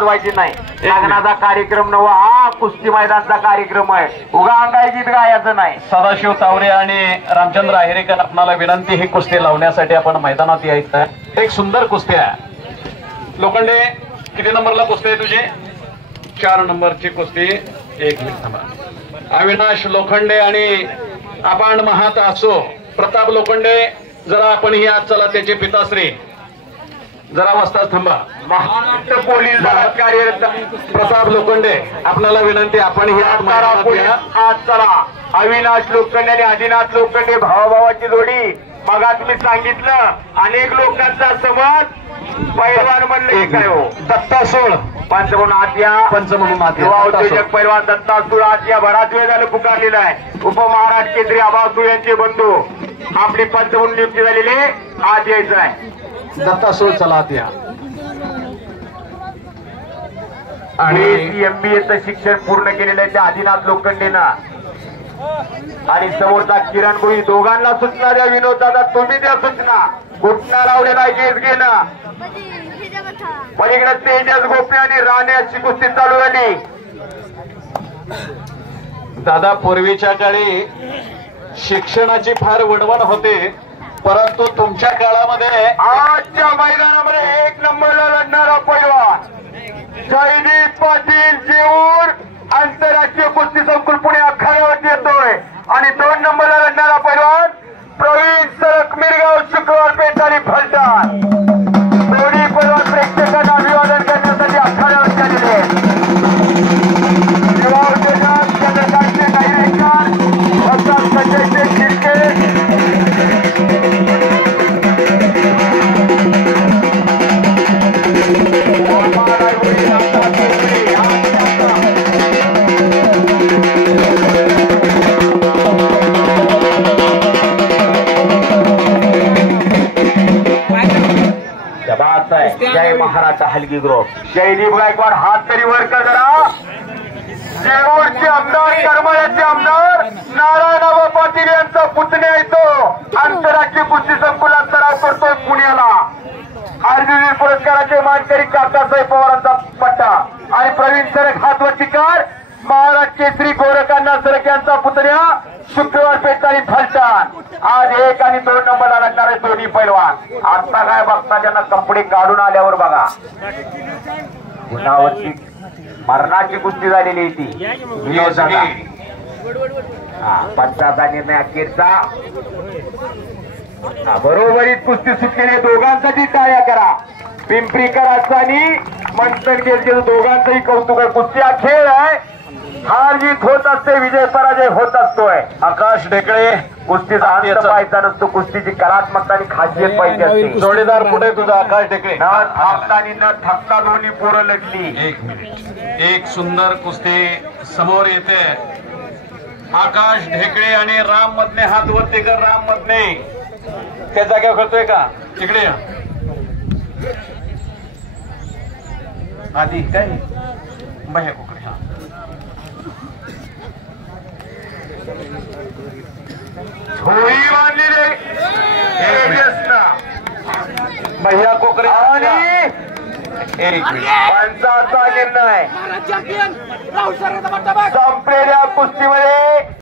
वाजवायची नाही. लग्नाचा कार्यक्रम नवा हा कुस्ती मैदानचा कार्यक्रम आहे. उगा अंगाई गीत गायचं नाही. सदाशिव तावरे आणि रामचंद्र अहिरेकर आपणाला विनंती ही कुस्ती लावण्यासाठी आपण मैदानात यायचं. एक सुंदर कुस्ती आहे. लोखंडे किती नंबरला कुस्ती आहे तुझी? 4 नंबरची कुस्ती. 1 मिनिट थांबा. अविनाश लोखंडे आणि आपण महात असो प्रताप लोखंडे, जरा आपण ही आज चला त्याचे पिताश्री जरा वाजता थांबा. महाराष्ट्र पोलीस दलात कार्यरत प्रताप लोखंडे आपल्याला विनंती आपण ही आज मैदानात या. आज चला. अविनाश लोखंडे आणि आदिनाथ लोखंडे भावाभावाची जोडी. मगा तुम्ही सांगितलं अनेक लोकांचा समज पैलवान म्हणले काय हो. दत्ता सोळ पंच म्हणून आत्या, पंच म्हणून युवा उद्योजक पैलवान दत्ता सुळ आत्या बराच वेळ झालं पुकारलेला आहे. उपमहाराष्ट्र केंद्रीय आबा सुळ यांचे बंधू आपली पंच म्हणून नियुक्ती झालेली आज यायचं आहे. दत्ता सोळ चला द्या. आणि MBA शिक्षण पूर्ण केलेलं आहे त्या आदिनाथ लोखंडेना आणि समोरचा किरण भोई दोघांना सूचना द्या. विनोद दादा तुम्ही द्या सूचना. घुटना लावलेला केस घेणं. पलीकडे तेजस गोपी आणि राणे अशी कुस्ती चालू झाली. दादा पूर्वीच्या काळी शिक्षणाची फार वणवण होते, परंतु तुमच्या काळामध्ये आजच्या मैदानामध्ये 1 नंबरला लढणारा पैलवान जयदीप पाटील जेऊर आंतरराष्ट्रीय कुस्ती संकुल पुणे आखाड्यावरती येतोय. आणि 2 नंबरला लढणारा पैलवान प्रवीण सरक मिरगाव शुक्रवार पेठ आणि फलटण. दोन्ही पैलवान प्रेक्षकांना अभिवादन करण्यासाठी आखाड्यावरती आलेले आहेत. युवा उद्योजक चंद्रकांतचे डायरेक्टर संजय शिर्के, जय महाराष्ट्र हलगी ग्रुप. जयदीप गायकवाड हात तरी वर कर जरा. जेऊरचे आमदार करमाळ्याचे आमदार नारायणराव पाटील यांचा पुतण्या येतो. आंतरराष्ट्रीय कुस्ती संकुलात सराव करतोय पुण्याला. अर्जुन पुरस्काराचे मानकरी काकासाहेब पवारांचा पट्टा आणि प्रवीण सरक हातवरची कार. महाराष्ट्र केसरी गोरखांना सरक यांचा पुतण्या शुक्रवार पेठ आणि फलटण. आज 1 आणि 2 नंबरला लढणारे दोन्ही पैलवान. आता काय बघता ज्यांना कपडे काढून आल्यावर बघा. गुणावरची मरणाची कुस्ती झालेली ती. पंचाचा निर्णय अखेरचा. बरोबरीत कुस्ती सुटलेली. दोघांसाठी टाळ्या करा. पिंपरीकरांचा आणि मंथन केसचे दोघांचंही कौतुक आहे. कुस्ती हा खेळ आहे. हार जीत होत असते, विजय पराजय होत असतोय. आकाश ढेकळे कुस्तीचा अंत पाहायचा नसतो. कुस्तीची कलात्मकता आणि खासियत पाहिजे असते. जोडीदार पुढे तुझा आकाश ढेकळे. न थांबता आणि न थकता दोन्ही पोरं लढली. 1 मिनिट. एक सुंदर कुस्ती समोर येते. आकाश ढेकळे आणि राम मधने हात वरती कर. राम मधने त्या जागेवर करतोय का? तिकडे आधी काय बाह्या कोकरे. हा होळी बांधलेले बाह्या कोकरे आणि पंचाचा निर्णय. संपलेल्या कुस्तीमध्ये